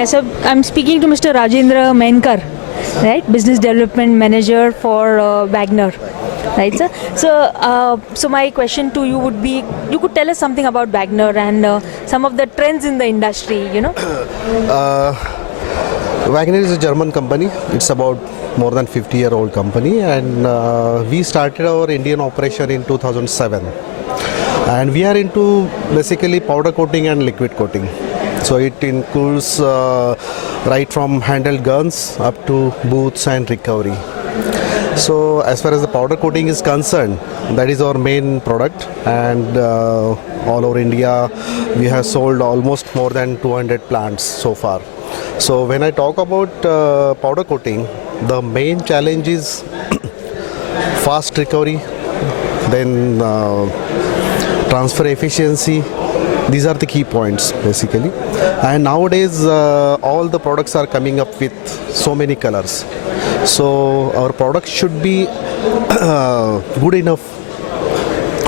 Yes, so I'm speaking to Mr. Rajendra Menkar, right? Business Development Manager for Wagner, right, sir? So my question to you would be, you could tell us something about Wagner and some of the trends in the industry, you know? Wagner is a German company. It's about more than 50-year-old company, and we started our Indian operation in 2007. And we are into basically powder coating and liquid coating. So it includes right from handheld guns up to boots and recovery. So as far as the powder coating is concerned, that is our main product, and all over India we have sold almost more than 200 plants so far. So when I talk about powder coating, the main challenge is fast recovery, then transfer efficiency. These are the key points basically. And nowadays all the products are coming up with so many colors. So our product should be good enough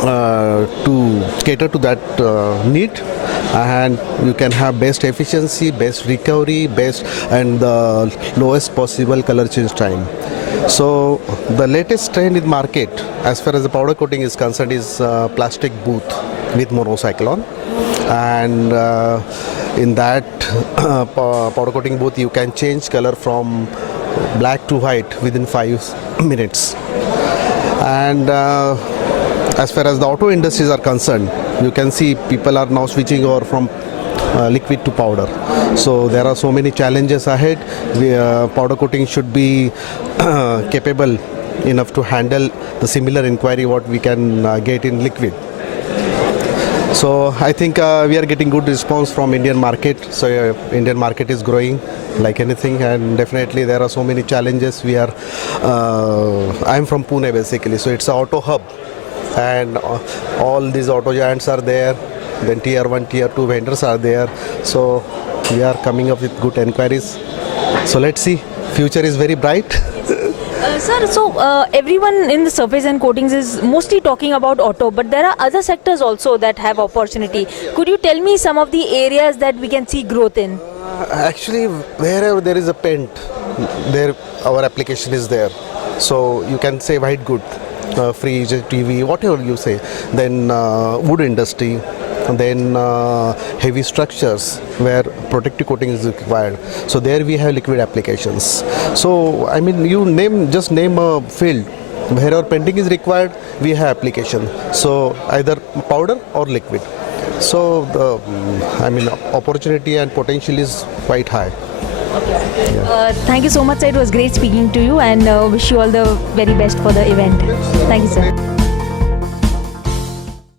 to cater to that need, and you can have best efficiency, best recovery, best and the lowest possible color change time. So the latest trend in market as far as the powder coating is concerned is plastic booth with monocyclone, and in that powder coating booth you can change color from black to white within 5 minutes. And as far as the auto industries are concerned, you can see people are now switching over from liquid to powder. So there are so many challenges ahead. Powder coating should be capable enough to handle the similar inquiry what we can get in liquid. So I think we are getting good response from Indian market. So Indian market is growing like anything, and definitely there are so many challenges. We are I'm from Pune basically, so it's an auto hub, and all these auto giants are there, then tier 1 tier 2 vendors are there. So we are coming up with good inquiries. So let's see, future is very bright. Sir, so everyone in the surface and coatings is mostly talking about auto, but there are other sectors also that have opportunity. Could you tell me some of the areas that we can see growth in? Actually, wherever there is a paint, there our application is there. So you can say white good, fridge, TV, whatever you say. Then wood industry, and then heavy structures where protective coating is required. So there we have liquid applications. So I mean, just name a field wherever painting is required, we have application. So either powder or liquid. So the opportunity and potential is quite high. Thank you so much, sir. It was great speaking to you, and wish you all the very best for the event. Thank you, sir.